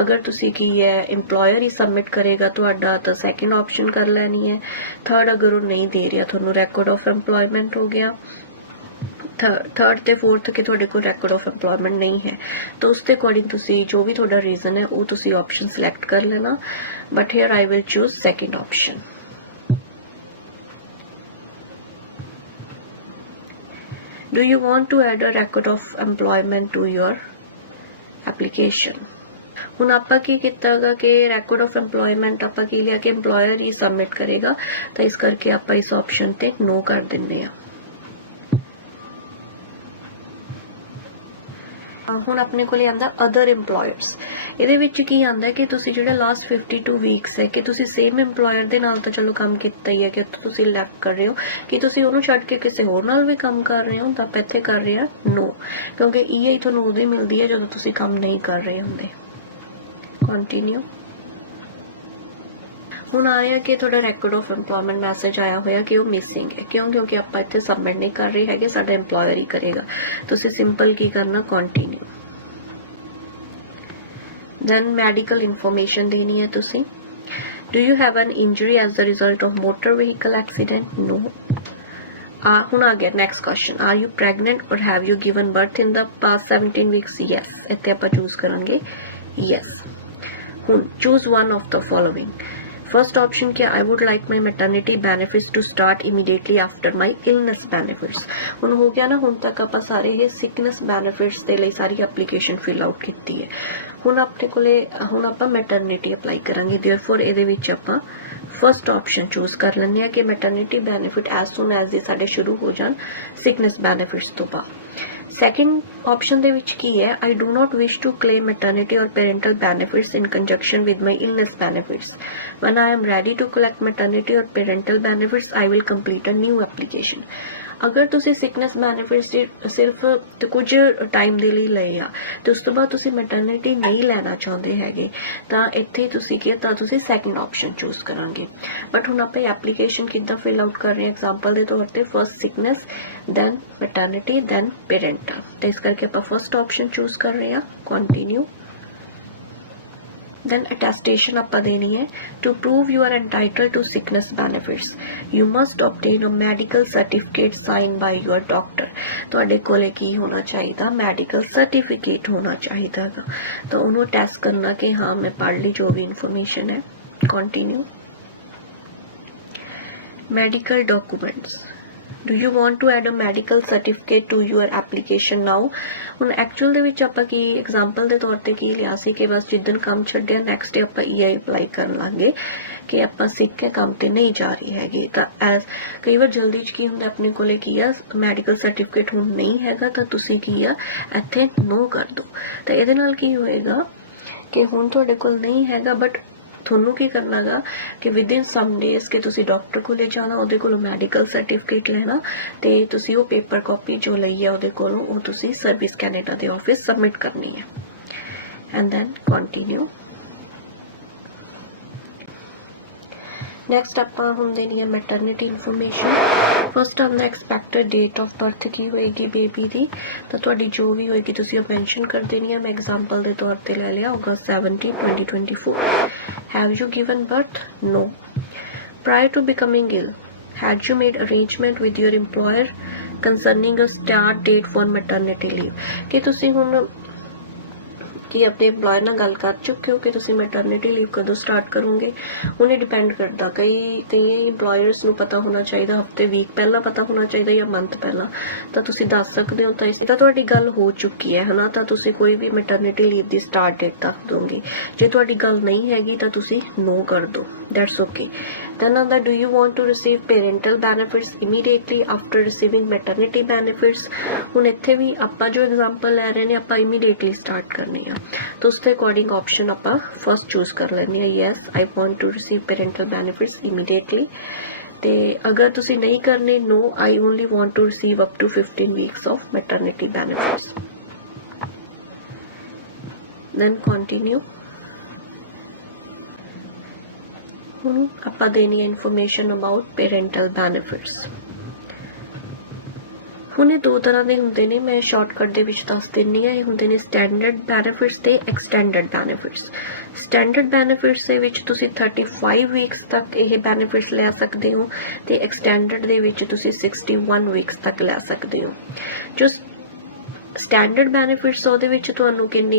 ਅਗਰ ਤੁਸੀਂ ਕੀ ਹੈ EMPLOYER ਹੀ ਸਬਮਿਟ ਕਰੇਗਾ ਤੁਹਾਡਾ ਤਾਂ ਸੈਕਿੰਡ ਆਪਸ਼ਨ ਕਰ ਲੈਣੀ ਹੈ। ਥਰਡ ਅਗਰ ਉਹ ਨਹੀਂ ਦੇ ਰਿਹਾ ਤੁਹਾਨੂੰ ਰੈਕੋਰਡ ਆਫ ਐਮਪਲੋਇਮੈਂਟ ਹੋ ਗਿਆ। ਥਰਡ ਤੇ ਫੋਰਥ ਕਿ ਤੁਹਾਡੇ ਕੋਲ ਰੈਕੋਰਡ ਆਫ ਐਮਪਲੋਇਮੈਂਟ ਨਹੀਂ ਹੈ ਤਾਂ ਉਸ ਦੇ ਅਕੋਰਡਿੰਗ ਤੁਸੀਂ ਜੋ ਵੀ ਤੁਹਾਡਾ ਰੀਜ਼ਨ ਹੈ ਉਹ ਤੁਸੀਂ ਆਪਸ਼ਨ ਸਿਲੈਕਟ ਕਰ ਲੈਣਾ। But hair I will choose second option. Do you want to add a record of employment to your application? ਹੁਣ ਆਪਾਂ ਕੀ ਕੀਤਾਗਾ ਕਿ ਰੈਕੋਰਡ ਆਫ ਐਮਪਲੋਇਮੈਂਟ ਆਪਾਂ ਕੀ ਲਿਆ ਕਿ EMPLOYER ਹੀ ਸਬਮਿਟ ਕਰੇਗਾ, ਤਾਂ ਇਸ ਕਰਕੇ ਆਪਾਂ ਇਸ ਆਪਸ਼ਨ ਤੇ ਨੋ ਕਰ ਦਿੰਦੇ ਆ। ਹੁਣ ਆਪਣੇ ਕੋਲ ਆਂਦਾ ਅਦਰ EMPLOYERS। ਇਹਦੇ ਵਿੱਚ ਕੀ ਆਂਦਾ ਕਿ ਤੁਸੀਂ ਜਿਹੜਾ ਲਾਸਟ 52 ਵੀਕਸ ਹੈ ਕਿ ਤੁਸੀਂ ਸੇਮ EMPLOYER ਦੇ ਨਾਲ ਤਾਂ ਚਲੋ ਕੰਮ ਕੀਤਾ ਹੀ ਹੈ ਕਿ ਤੁਸੀਂ ਸਿਲੈਕਟ ਕਰ ਰਹੇ ਹੋ ਕਿ ਤੁਸੀਂ ਉਹਨੂੰ ਛੱਡ ਕੇ ਕਿਸੇ ਹੋਰ ਨਾਲ ਵੀ ਕੰਮ ਕਰ ਰਹੇ ਹੋ, ਤਾਂ ਆਪਾਂ ਇੱਥੇ ਕਰ ਰਹੇ ਹਾਂ ਨੋ, ਕਿਉਂਕਿ EI ਤੁਹਾਨੂੰ ਉਦੋਂ ਹੀ ਮਿਲਦੀ ਹੈ ਜਦੋਂ ਤੁਸੀਂ ਕੰਮ ਨਹੀਂ ਕਰ ਰਹੇ ਹੁੰਦੇ। ਕੰਟੀਨਿਊ। ਹੁਣ ਆਇਆ ਕਿ ਤੁਹਾਡਾ ਰੈਕੋਰਡ ਆਫ ਐਮਪਲੋਇਮੈਂਟ ਮੈਸੇਜ ਆਇਆ ਹੋਇਆ ਕਿ ਉਹ ਮਿਸਿੰਗ ਹੈ। ਕਿਉਂ? ਕਿਉਂਕਿ ਆਪਾਂ ਇੱਥੇ ਸਬਮਿਟ ਨਹੀਂ ਕਰ ਰਹੇ ਹੈਗੇ, ਸਾਡਾ EMPLOYER ਹੀ ਕਰੇਗਾ। ਤੁਸੀਂ ਸਿੰਪਲ ਕੀ ਕਰਨਾ, ਕੰਟੀਨਿਊ। ਦੈਨ ਮੈਡੀਕਲ ਇਨਫੋਰਮੇਸ਼ਨ ਦੇਣੀ ਹੈ ਤੁਸੀਂ। Do you have an injury as the result of motor vehicle accident? No. ਹੁਣ ਆ ਗਿਆ next question, are you pregnant or have you given birth in the past 17 weeks? Yes. ਇੱਥੇ ਆਪਾਂ choose ਕਰਾਂਗੇ yes. ਹੁਣ choose one of the following. First option क्या, I would like my maternity benefits to start immediately after my illness benefits. हुण हो गया ना, हुण तक आपां सारे ये सिकनेस बेनिफिट्स दे लई सारी एप्लीकेशन फिल आउट कीती है। हुण अपने कोले हुण आपां मैटरनिटी अप्लाई करांगे, देयरफॉर इहदे विच आपां फर्स्ट ऑप्शन चूज कर लैंदे आ कि maternity benefit as soon as they साडे शुरू हो जाण सिकनेस बेनिफिट्स तो बाद। ਸੈਕਿੰਡ ਆਪਸ਼ਨ ਦੇ ਵਿੱਚ ਕੀ ਹੈ, I do not wish to claim maternity or parental benefits in conjunction with my illness benefits. When I am ready to collect maternity or parental benefits, I will complete a new application. ਅਗਰ ਤੁਸੀਂ sickness benefits ਸਿਰਫ ਕੁਝ time ਦੇ ਲਈ ਲਏ ਆ ਤੇ ਉਸ ਤੋਂ ਬਾਅਦ ਤੁਸੀਂ ਮੈਟਰਨਿਟੀ ਨਹੀਂ ਲੈਣਾ ਚਾਹੁੰਦੇ ਹੈਗੇ ਤਾਂ ਇੱਥੇ ਤੁਸੀਂ ਕੀ ਤਾਂ ਤੁਸੀਂ ਸੈਕਿੰਡ ਆਪਸ਼ਨ ਚੂਜ਼ ਕਰਾਂਗੇ। ਬਟ ਹੁਣ ਆਪਾਂ ਐਪਲੀਕੇਸ਼ਨ ਕਿੱਦਾਂ ਫਿਲ ਆਊਟ ਕਰ ਰਹੇ ਹਾਂ, ਐਗਜ਼ਾਮਪਲ ਦੇ ਤੌਰ ਤੇ first sickness then maternity then parental, ਤੇ ਇਸ ਕਰਕੇ ਆਪਾਂ ਫਰਸਟ ਆਪਸ਼ਨ ਚੂਜ਼ ਕਰ ਰਹੇ ਹਾਂ, ਕੰਟੀਨਿਊ। Then attestation ਆਪਾਂ ਦੇਣੀ ਹੈ, to prove you are entitled to sickness benefits you must obtain a medical certificate signed by your doctor. ਤੁਹਾਡੇ ਕੋਲੇ ਕੀ ਹੋਣਾ ਚਾਹੀਦਾ, ਮੈਡੀਕਲ ਸਰਟੀਫਿਕੇਟ ਹੋਣਾ ਚਾਹੀਦਾ ਹੈਗਾ, ਤਾਂ ਉਹਨੂੰ ਟੈਸਟ ਕਰਨਾ ਕਿ ਹਾਂ ਮੈਂ ਪੜ੍ਹ ਲਈ ਜੋ ਵੀ ਇਨਫੋਰਮੇਸ਼ਨ ਹੈ। Continue. Medical documents, do you want to add a medical certificate to your application now? ਹੁਣ ਐਕਚੁਅਲ ਦੇ ਵਿੱਚ ਆਪਾਂ ਕੀ ਐਗਜ਼ਾਮਪਲ ਦੇ ਤੌਰ ਤੇ ਕੀ ਲਿਆ ਸੀ ਕਿ ਬਸ ਜਿੱਦਣ ਕੰਮ ਛੱਡਿਆ ਨੈਕਸਟ ਡੇ ਆਪਾਂ EI ਅਪਲਾਈ ਕਰਨ ਲਾਂਗੇ ਕਿ ਆਪਾਂ ਸਿੱਖ ਕੇ ਕੰਮ ਤੇ ਨਹੀਂ ਜਾ ਰਹੀ ਹੈਗੀ। ਤਾਂ ਐਜ਼ ਕਈ ਵਾਰ ਜਲਦੀ 'ਚ ਕੀ ਹੁੰਦਾ ਆਪਣੇ ਕੋਲੇ ਕੀ ਆ ਮੈਡੀਕਲ ਸਰਟੀਫਿਕੇਟ ਹੁਣ ਨਹੀਂ ਹੈਗਾ ਤਾਂ ਤੁਸੀਂ ਕੀ ਆ ਇੱਥੇ ਨੋ ਕਰ ਦਿਓ। ਤਾਂ ਇਹਦੇ ਨਾਲ ਕੀ ਹੋਏਗਾ ਕਿ ਹੁਣ ਤੁਹਾਡੇ ਕੋਲ ਨਹੀਂ ਹੈਗਾ ਬਟ ਤੁਹਾਨੂੰ ਕੀ ਕਰਨਾ ਗਾ ਕਿ ਵਿਦਿਨ ਸਮ ਡੇਜ਼ ਕਿ ਤੁਸੀਂ ਡਾਕਟਰ ਕੋਲੇ ਜਾਣਾ, ਉਹਦੇ ਕੋਲੋਂ ਮੈਡੀਕਲ ਸਰਟੀਫਿਕੇਟ ਲੈਣਾ ਤੇ ਤੁਸੀਂ ਉਹ ਪੇਪਰ ਕਾਪੀ ਜੋ ਲਈ ਹੈ ਉਹਦੇ ਕੋਲੋਂ ਉਹ ਤੁਸੀਂ ਸਰਵਿਸ ਕੈਨੇਡਾ ਦੇ ਆਫਿਸ ਸਬਮਿਟ ਕਰਨੀ ਹੈ। And then continue. ਨੈਕਸਟ ਆਪਾਂ ਹੁਣ ਦੇਣੀ ਹੈ maternity information. First on the expected date of birth ਕੀ ਹੋਏਗੀ ਬੇਬੀ ਦੀ, ਤਾਂ ਤੁਹਾਡੀ ਜੋ ਵੀ ਹੋਏਗੀ ਤੁਸੀਂ ਉਹ ਮੈਂਸ਼ਨ ਕਰ ਦੇਣੀ ਹੈ। ਮੈਂ ਐਗਜ਼ਾਮਪਲ ਦੇ ਤੌਰ ਤੇ ਲੈ ਲਿਆ August 17, 2024। Have you given birth? No. Prior to becoming ill, had you made arrangement with your employer concerning a start date for maternity leave? ਕਿ ਤੁਸੀਂ ਹੁਣ ਕਿ ਆਪਣੇ EMPLOYER ਨਾਲ ਗੱਲ ਕਰ ਚੁੱਕੇ ਹੋ ਕਿ ਤੁਸੀਂ ਮੈਟਰਨਿਟੀ ਲੀਵ ਕਦੋਂ ਸਟਾਰਟ ਕਰੋਗੇ। ਹੁਣ ਇਹ ਡਿਪੈਂਡ ਕਰਦਾ, ਕਈ EMPLOYERS ਨੂੰ ਪਤਾ ਹੋਣਾ ਚਾਹੀਦਾ ਹਫਤੇ ਵੀਕ ਪਹਿਲਾਂ ਪਤਾ ਹੋਣਾ ਚਾਹੀਦਾ ਜਾਂ ਮੰਥ ਪਹਿਲਾਂ, ਤਾਂ ਤੁਸੀਂ ਦੱਸ ਸਕਦੇ ਹੋ। ਤਾਂ ਇਸ ਤਾਂ ਤੁਹਾਡੀ ਗੱਲ ਹੋ ਚੁੱਕੀ ਹੈ ਹਨਾ, ਤਾਂ ਤੁਸੀਂ ਕੋਈ ਵੀ ਮੈਟਰਨਿਟੀ ਲੀਵ ਦੀ ਸਟਾਰਟ ਡੇਟ ਦੱਸ ਦੋਗੇ। ਜੇ ਤੁਹਾਡੀ ਗੱਲ ਨਹੀਂ ਹੈਗੀ ਤਾਂ ਤੁਸੀਂ ਨੋ ਕਰ ਦਿਓ, that's okay. Then on the do you want to receive parental benefits immediately after receiving maternity benefits? ਹੁਣ ਇੱਥੇ ਵੀ ਆਪਾਂ ਜੋ ਐਗਜ਼ਾਮਪਲ ਲੈ ਰਹੇ ਨੇ ਆਪਾਂ immediately ਸਟਾਰਟ ਕਰਨੀ ਆ, ਤਾਂ ਉਸ ਦੇ ਅਕੋਰਡਿੰਗ ਆਪਸ਼ਨ ਆਪਾਂ ਫਸਟ ਚੂਜ਼ ਕਰ ਲੈਣੀ ਆ, yes I want to receive parental benefits immediately. ਤੇ ਅਗਰ ਤੁਸੀਂ ਨਹੀਂ ਕਰਨੇ, no I only want to receive up to 15 weeks of maternity benefits. Then continue. ਹੁਣ ਆਪਾਂ ਦੇਣੀ ਹੈ ਇਨਫੋਰਮੇਸ਼ਨ ਅਬਾਊਟ ਪੈਰੈਂਟਲ ਬੈਨੀਫਿਟਸ। ਹੁਣ ਇਹ ਦੋ ਤਰ੍ਹਾਂ ਦੇ ਹੁੰਦੇ ਨੇ, ਮੈਂ ਸ਼ਾਰਟਕਟ ਦੇ ਵਿੱਚ ਦੱਸ ਦਿੰਨੀ ਆ। ਇਹ ਹੁੰਦੇ ਨੇ ਸਟੈਂਡਰਡ ਬੈਨੀਫਿਟਸ ਤੇ ਐਕਸਟੈਂਡਡ ਬੈਨੀਫਿਟਸ। ਸਟੈਂਡਰਡ ਬੈਨੀਫਿਟਸ ਦੇ ਵਿੱਚ ਤੁਸੀਂ 35 ਵੀਕਸ ਤੱਕ ਇਹ ਬੈਨੀਫਿਟਸ ਲੈ ਸਕਦੇ ਹੋ ਤੇ ਐਕਸਟੈਂਡਡ ਦੇ ਵਿੱਚ ਤੁਸੀਂ 61 ਵੀਕਸ ਤੱਕ ਲੈ ਸਕਦੇ ਹੋ। ਜੋ ਸਟੈਂਡਰਡ ਬੈਨੀਫਿਟਸ ਉਹਦੇ ਵਿੱਚ ਤੁਹਾਨੂੰ ਕਿੰਨੀ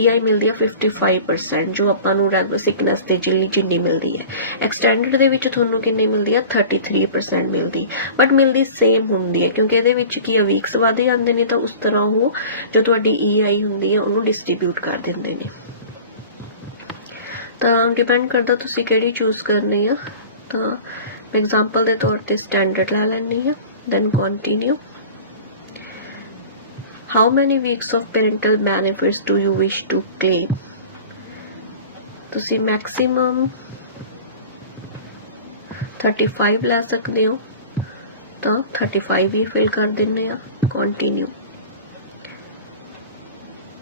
EI ਮਿਲਦੀ ਹੈ 55%, ਜੋ ਆਪਾਂ ਨੂੰ ਰੈਗੂਲਰ ਸਿਕਨੈਸ ਤੇ ਜਿੰਨੀ ਮਿਲਦੀ ਹੈ। ਐਕਸਟੈਂਡਡ ਦੇ ਵਿੱਚ ਤੁਹਾਨੂੰ ਕਿੰਨੀ ਮਿਲਦੀ ਹੈ 33% ਮਿਲਦੀ, ਬਟ ਮਿਲਦੀ ਸੇਮ ਹੁੰਦੀ ਹੈ ਕਿਉਂਕਿ ਇਹਦੇ ਵਿੱਚ ਕੀ ਆ ਵੀਕਸ ਵੱਧ ਜਾਂਦੇ ਨੇ, ਤਾਂ ਉਸ ਤਰ੍ਹਾਂ ਉਹ ਜੋ ਤੁਹਾਡੀ EI ਹੁੰਦੀ ਹੈ ਉਹਨੂੰ ਡਿਸਟ੍ਰੀਬਿਊਟ ਕਰ ਦਿੰਦੇ ਨੇ। ਤਾਂ ਡਿਪੈਂਡ ਕਰਦਾ ਤੁਸੀਂ ਕਿਹੜੀ ਚੂਜ਼ ਕਰਨੀ ਆ। ਤਾਂ ਐਗਜ਼ਾਮਪਲ ਦੇ ਤੌਰ ਤੇ ਸਟੈਂਡਰਡ ਲੈ ਲੈਣੀ ਆ, then continue. How many weeks of parental benefits do you wish to claim? ਤੁਸੀਂ ਮੈਕਸਿਮਮ 35 ਲੈ ਸਕਦੇ ਹੋ, ਤਾਂ 35 ਵੀ ਫਿਲ ਕਰ ਦਿੰਦੇ ਆ, continue.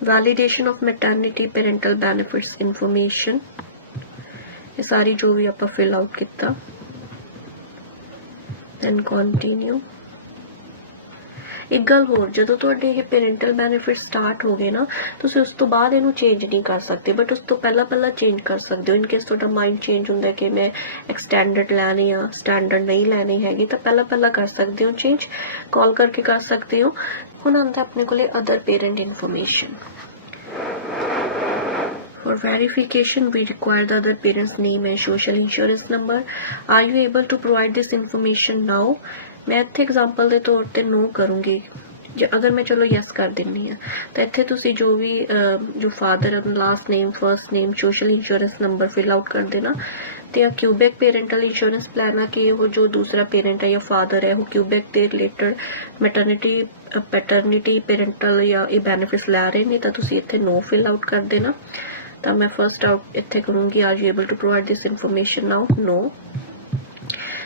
Validation of maternity parental benefits information, ਇਹ ਸਾਰੀ ਜੋ ਵੀ ਆਪਾਂ ਫਿਲ ਆਊਟ ਕੀਤਾ, ਦੈਨ ਕੰਟੀਨਿਊ। ਇੱਕ ਗੱਲ ਹੋਰ, ਜਦੋਂ ਤੁਹਾਡੇ ਇਹ ਪੈਰੈਂਟਲ ਬੈਨੀਫਿਟ ਸਟਾਰਟ ਹੋ ਗਏ ਨਾ, ਤੁਸੀਂ ਉਸ ਤੋਂ ਬਾਅਦ ਇਹਨੂੰ ਚੇਂਜ ਨਹੀਂ ਕਰ ਸਕਦੇ, ਬਟ ਉਸ ਤੋਂ ਪਹਿਲਾਂ ਚੇਂਜ ਕਰ ਸਕਦੇ ਹੋ। ਇਨ ਕੇਸ ਤੁਹਾਡਾ ਮਾਈਂਡ ਚੇਂਜ ਹੁੰਦਾ ਕਿ ਮੈਂ ਐਕਸਟੈਂਡਡ ਲੈਣੀ ਆ, ਸਟੈਂਡਰਡ ਨਹੀਂ ਲੈਣੀ ਹੈਗੀ, ਤਾਂ ਪਹਿਲਾਂ ਕਰ ਸਕਦੇ ਹੋ ਚੇਂਜ, ਕਾਲ ਕਰਕੇ ਕਰ ਸਕਦੇ ਹੋ। ਹੁਣ ਆਉਂਦਾ ਆਪਣੇ ਕੋਲੇ other parent information. For verification, we require the other parent's name and social insurance number. Are you able to provide this information now? मैं ਇੱਥੇ एग्जाम्पल ਦੇ ਤੌਰ ਤੇ नो ਕਰੂੰਗੀ, अगर मैं चलो यस कर दिंनी हाँ तो इत्थे तुसी जो भी जो father last name first name social insurance number fill out कर देना। तो क्यूबेक पेरेंटल इंश्योरेंस प्लान है कि वो जो दूसरा पेरेंट है या फादर है वो क्यूबेक के रिलेटेड मैटरनिटी पैटर्निटी पेरेंटल या ये बेनिफिट्स लै रहे हैं तो तुसी इत्थे नो फिल आउट कर देना। तो मैं फर्स्ट आउट इत्थे करूँगी are you able to provide this information now no.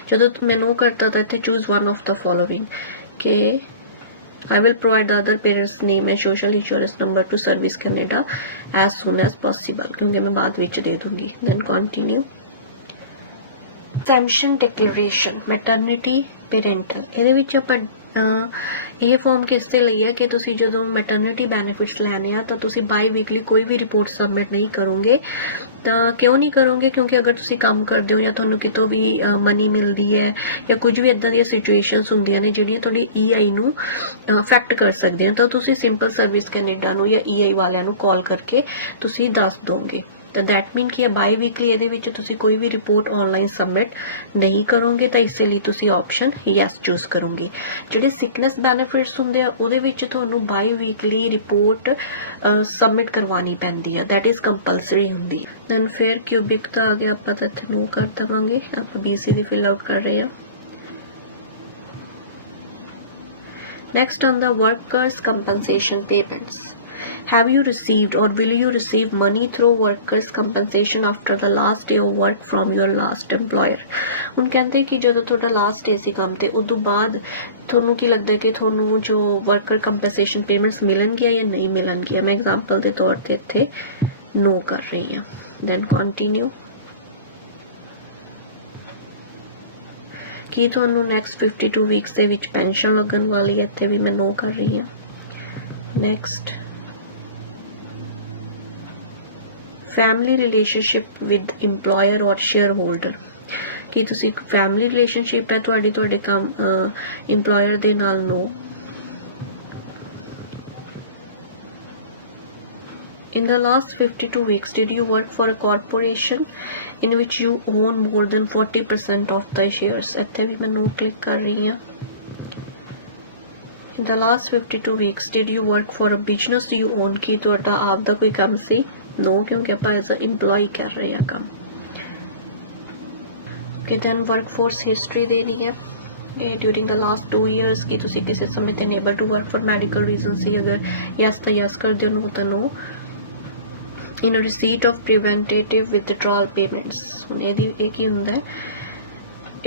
जो मैं नो करता तो इत्थे choose one of the following के I will provide the other parent's name and social insurance number to Service Canada as soon as possible क्योंकि मैं बाद विच दे दूंगी। Then continue. Exemption declaration maternity parental ਇਹਦੇ ਵਿੱਚ ਆਪਾਂ ਇਹ ਫਾਰਮ ਕਿਸ ਤੇ ਲਈ ਹੈ ਕਿ ਤੁਸੀਂ ਜਦੋਂ ਮੈਟਰਨਿਟੀ ਬੈਨੀਫਿਟਸ ਲੈਣੇ ਆ ਤਾਂ ਤੁਸੀਂ ਬਾਈ ਵੀਕਲੀ ਕੋਈ ਵੀ ਰਿਪੋਰਟ ਸਬਮਿਟ ਨਹੀਂ ਕਰੋਗੇ। ਤਾਂ ਕਿਉਂ ਨਹੀਂ ਕਰੋਗੇ ਕਿਉਂਕਿ ਅਗਰ ਤੁਸੀਂ ਕੰਮ ਕਰਦੇ ਹੋ ਜਾਂ ਤੁਹਾਨੂੰ ਕਿਤੋਂ ਵੀ ਮਨੀ ਮਿਲਦੀ ਹੈ ਜਾਂ ਕੁਝ ਵੀ ਇਦਾਂ ਦੀਆਂ ਸਿਚੁਏਸ਼ਨਸ ਹੁੰਦੀਆਂ ਨੇ ਜਿਹੜੀਆਂ ਤੁਹਾਡੀ ਈਆਈ ਨੂੰ ਅਫੈਕਟ ਕਰ ਸਕਦੀਆਂ ਤਾਂ ਤੁਸੀਂ ਸਿੰਪਲ ਸਰਵਿਸ ਕੈਨੇਡਾ ਨੂੰ ਜਾਂ ਈਆਈ ਵਾਲਿਆਂ ਨੂੰ ਕਾਲ ਕਰਕੇ ਤੁਸੀਂ ਦੱਸ ਦੋਗੇ। तो दैट मीन कि बाई वीकली ये कोई भी रिपोर्ट ऑनलाइन सबमिट नहीं करोगे तो इस लिए ऑप्शन यस चूज करोगे। जो सिकनेस बैनीफिट्स होंगे वो बाई वीकली रिपोर्ट सबमिट करवानी पैंदी है दैट इज़ कंपलसरी होंगी। दैन फिर क्यूबिक का आ गया आप इत्थे नो कर देवांगे आप BC दी फिल आउट कर रहे हैं। Next on the workers compensation payments Have you received or will you receive money through workers compensation after the last day of work from your last employer? ਹੁਣ ਕਹਿੰਦੇ ਕਿ ਜਦੋਂ ਤੁਹਾਡਾ ਲਾਸਟ ਡੇ ਸੀ ਕੰਮ ਤੇ ਉਦੋਂ ਬਾਅਦ ਤੁਹਾਨੂੰ ਕੀ ਲੱਗਦਾ ਕਿ ਤੁਹਾਨੂੰ ਜੋ ਵਰਕਰ ਕੰਪਨਸੇਸ਼ਨ ਪੇਮੈਂਟਸ ਮਿਲਣਗੀਆਂ ਜਾਂ ਨਹੀਂ ਮਿਲਣਗੀਆਂ। ਮੈਂ ਐਗਜ਼ਾਮਪਲ ਦੇ ਤੌਰ ਤੇ ਇੱਥੇ ਨੋ ਕਰ ਰਹੀ ਹਾਂ। Then continue. ਕੀ ਤੁਹਾਨੂੰ ਨੈਕਸਟ 52 ਵੀਕਸ ਦੇ ਵਿੱਚ ਪੈਨਸ਼ਨ ਲੱਗਣ ਵਾਲੀ ਹੈ ਇੱਥੇ ਵੀ ਮੈਂ ਨੋ ਕਰ ਰਹੀ ਹਾਂ। Next family relationship with employer और शेयर होल्डर कि तुसी फैमिली रिलेशनशिप है तुहाडी काम इंप्लॉयर दे नाल no. In the last 52 weeks did you work for a corporation in which you own more than 40% of the shares? ਇੱਥੇ ਵੀ ਮੈਂ नो क्लिक कर रही ਹਾਂ। In the last 52 weeks did you work for a business you own कि तुहाडा आप दा कोई काम सी नो क्योंकि आप एज अ इंप्लॉय कर रहे हैं काम। कि दैन वर्कफोर्स हिस्ट्री देनी है ड्यूरिंग द लास्ट 2 years कि तुसी किसी समय ते unable to work for medical reason सी अगर यस तो यस कर दो नो तो no. In receipt of preventative withdrawal payments हुण इहदी इह की हुंदा है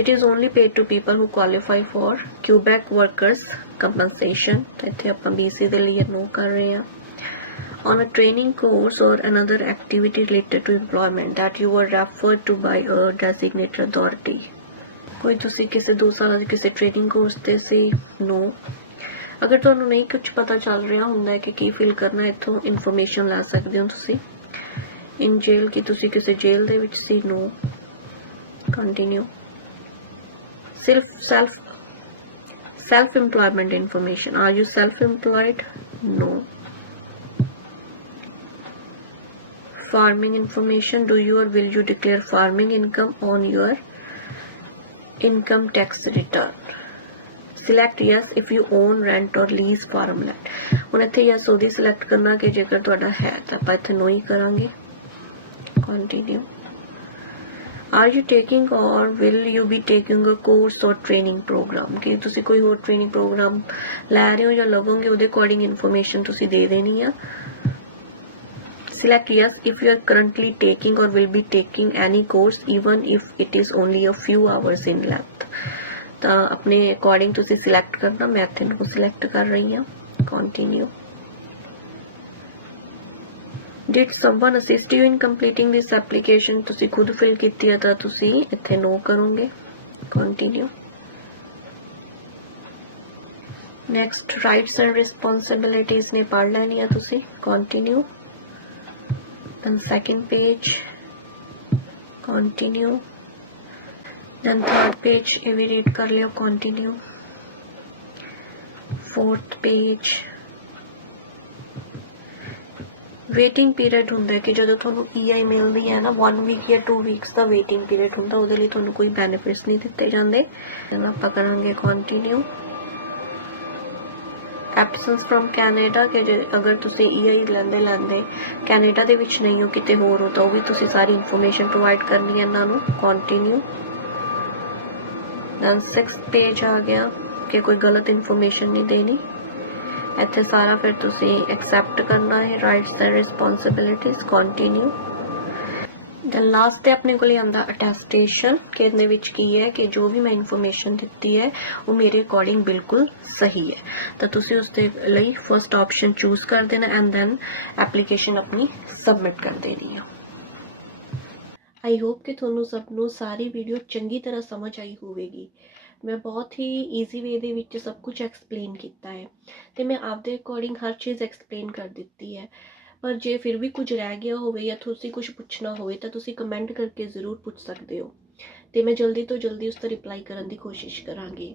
it is only paid to people who qualify for Quebec workers compensation. तो इत्थे आपां BC दे लिए नो कर रहे हैं। On a training course or another activity related to employment that you were referred to by a designated authority कोई तुसी किसी 2 साल किसी ट्रेनिंग कोर्स ते सी नो। अगर तुहानू नहीं कुछ पता चल रहा हुंदा है कि की फिल करना इत्थों इन्फॉर्मेशन लै सकदे हो तुसी। इन जेल की तुसी किसी जेल दे विच सी no. Continue. Self employment information are you self employed no. Farming information do you or will you declare farming income on your income tax return? Select yes if you own rent or lease farmland। ਹੁਣ ਇੱਥੇ yes ਉਹਦੀ select ਕਰਨਾ ਕਿ ਜੇਕਰ ਤੁਹਾਡਾ ਹੈ ਤਾਂ ਆਪਾਂ ਇੱਥੇ no ਹੀ ਕਰਾਂਗੇ। Continue। Are you taking or will you be taking a course or training program ਕਿ ਤੁਸੀਂ ਕੋਈ ਹੋਰ training program ਲੈ ਰਹੇ ਹੋ ਜਾਂ ਲਵੋਗੇ ਉਹਦੇ according information ਤੁਸੀਂ ਦੇ ਦੇਣੀ ਆ। Select yes if you are currently taking or will be taking any course even if it is only a few hours in length। तो अपने अकॉर्डिंग तुसी सिलेक्ट करना मैं इत्थे नो सिलेक्ट कर रही हाँ। Continue. Did someone assist you in completing this application तुसी खुद फिल कीती है तो तुसी इत्थे नो करोगे। Continue. Next rights and responsibilities ने पढ़ लेनी है तुसी। Continue. Then second page continue। then third page ये भी read कर लियो continue। fourth page waiting period हुंदा है कि जदों तुहानू EI मिलदी है ना 1 week या 2 weeks का वेटिंग पीरियड हुंदा उहदे लई तुहानू कोई बेनिफिट्स नहीं दिते जांदे। then आपां करांगे continue। ਐਬਸੈਂਸ ਫਰੋਮ ਕੈਨੇਡਾ ਕਿ ਜੇ ਅਗਰ ਤੁਸੀਂ EI ਲੈਂਦੇ ਕੈਨੇਡਾ ਦੇ ਵਿੱਚ ਨਹੀਂ ਹੋ ਕਿਤੇ ਹੋਰ ਹੋ ਤਾਂ ਉਹ ਵੀ ਤੁਸੀਂ ਸਾਰੀ ਇਨਫੋਰਮੇਸ਼ਨ ਪ੍ਰੋਵਾਈਡ ਕਰਨੀ ਹੈ ਇਹਨਾਂ ਨੂੰ। ਕੰਟੀਨਿਊ। ਦੈਨ 6th ਪੇਜ ਆ ਗਿਆ ਕਿ ਕੋਈ ਗਲਤ ਇਨਫੋਰਮੇਸ਼ਨ ਨਹੀਂ ਦੇਣੀ। ਇੱਥੇ ਸਾਰਾ ਫਿਰ ਤੁਸੀਂ ਐਕਸੈਪਟ ਕਰਨਾ ਹੈ rights and responsibilities. Continue. Then last ਤੇ ਆਪਣੇ ਕੋਲ ਆਉਂਦਾ ਅਟੈਸਟੇਸ਼ਨ ਕਿ ਇਹਦੇ ਵਿੱਚ ਕੀ ਹੈ ਕਿ ਜੋ ਵੀ ਮੈਂ ਇਨਫੋਰਮੇਸ਼ਨ ਦਿੱਤੀ ਹੈ ਉਹ ਮੇਰੇ ਅਕੋਰਡਿੰਗ ਬਿਲਕੁਲ ਸਹੀ ਹੈ। ਤਾਂ ਤੁਸੀਂ ਉਸ ਦੇ ਲਈ ਫਸਟ ਆਪਸ਼ਨ ਚੂਜ਼ ਕਰ ਦੇਣਾ ਐਂਡ ਦੈਨ ਐਪਲੀਕੇਸ਼ਨ ਆਪਣੀ ਸਬਮਿਟ ਕਰ ਦੇਣੀ ਆ। ਆਈ ਹੋਪ ਕਿ ਤੁਹਾਨੂੰ ਸਭ ਨੂੰ ਸਾਰੀ ਵੀਡੀਓ ਚੰਗੀ ਤਰ੍ਹਾਂ ਸਮਝ ਆਈ ਹੋਵੇਗੀ। ਮੈਂ ਬਹੁਤ ਹੀ ਈਜ਼ੀ ਵੇ ਦੇ ਵਿੱਚ ਸਭ ਕੁਝ ਐਕਸਪਲੇਨ ਕੀਤਾ ਹੈ ਤੇ ਮੈਂ ਆਪਦੇ ਅਕੋਰਡਿੰਗ ਹਰ ਚੀਜ਼ ਐਕਸਪਲੇਨ ਕਰ ਦਿੱਤੀ ਹੈ। ਪਰ ਜੇ ਫਿਰ ਵੀ ਕੁਝ ਰਹਿ ਗਿਆ ਹੋਵੇ ਜਾਂ ਤੁਸੀਂ ਕੁਝ ਪੁੱਛਣਾ ਹੋਵੇ ਤਾਂ ਤੁਸੀਂ ਕਮੈਂਟ ਕਰਕੇ ਜ਼ਰੂਰ ਪੁੱਛ ਸਕਦੇ ਹੋ ਤੇ ਮੈਂ ਜਲਦੀ ਤੋਂ ਜਲਦੀ ਉਸ 'ਤੇ ਰਿਪਲਾਈ ਕਰਨ ਦੀ ਕੋਸ਼ਿਸ਼ ਕਰਾਂਗੀ।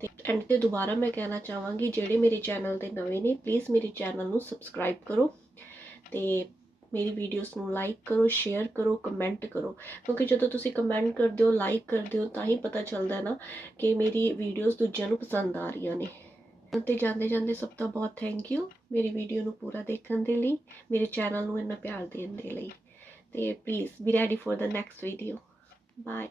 ਤੇ ਐਂਡ ਤੇ ਦੁਬਾਰਾ ਮੈਂ ਕਹਿਣਾ ਚਾਹਾਂਗੀ ਜਿਹੜੇ ਮੇਰੇ ਚੈਨਲ ਤੇ ਨਵੇਂ ਨੇ ਪਲੀਜ਼ ਮੇਰੇ ਚੈਨਲ ਨੂੰ ਸਬਸਕ੍ਰਾਈਬ ਕਰੋ ਤੇ ਮੇਰੀ ਵੀਡੀਓਜ਼ ਨੂੰ ਲਾਈਕ ਕਰੋ, ਸ਼ੇਅਰ ਕਰੋ, ਕਮੈਂਟ ਕਰੋ ਕਿਉਂਕਿ ਜਦੋਂ ਤੁਸੀਂ ਕਮੈਂਟ ਕਰਦੇ ਹੋ, ਲਾਈਕ ਕਰਦੇ ਹੋ ਤਾਂ ਹੀ ਪਤਾ ਚੱਲਦਾ ਨਾ ਕਿ ਮੇਰੀ ਵੀਡੀਓਜ਼ ਦੂਜਿਆਂ ਨੂੰ ਪਸੰਦ ਆ ਰਹੀਆਂ ਨੇ। ਤੇ ਜਾਂਦੇ ਜਾਂਦੇ ਸਭ ਦਾ ਬਹੁਤ ਥੈਂਕ ਯੂ ਮੇਰੀ ਵੀਡੀਓ ਨੂੰ ਪੂਰਾ ਦੇਖਣ ਦੇ ਲਈ, ਮੇਰੇ ਚੈਨਲ ਨੂੰ ਇੰਨਾ ਪਿਆਰ ਦੇਣ ਦੇ ਲਈ। ਤੇ please be ready for the next video. Bye.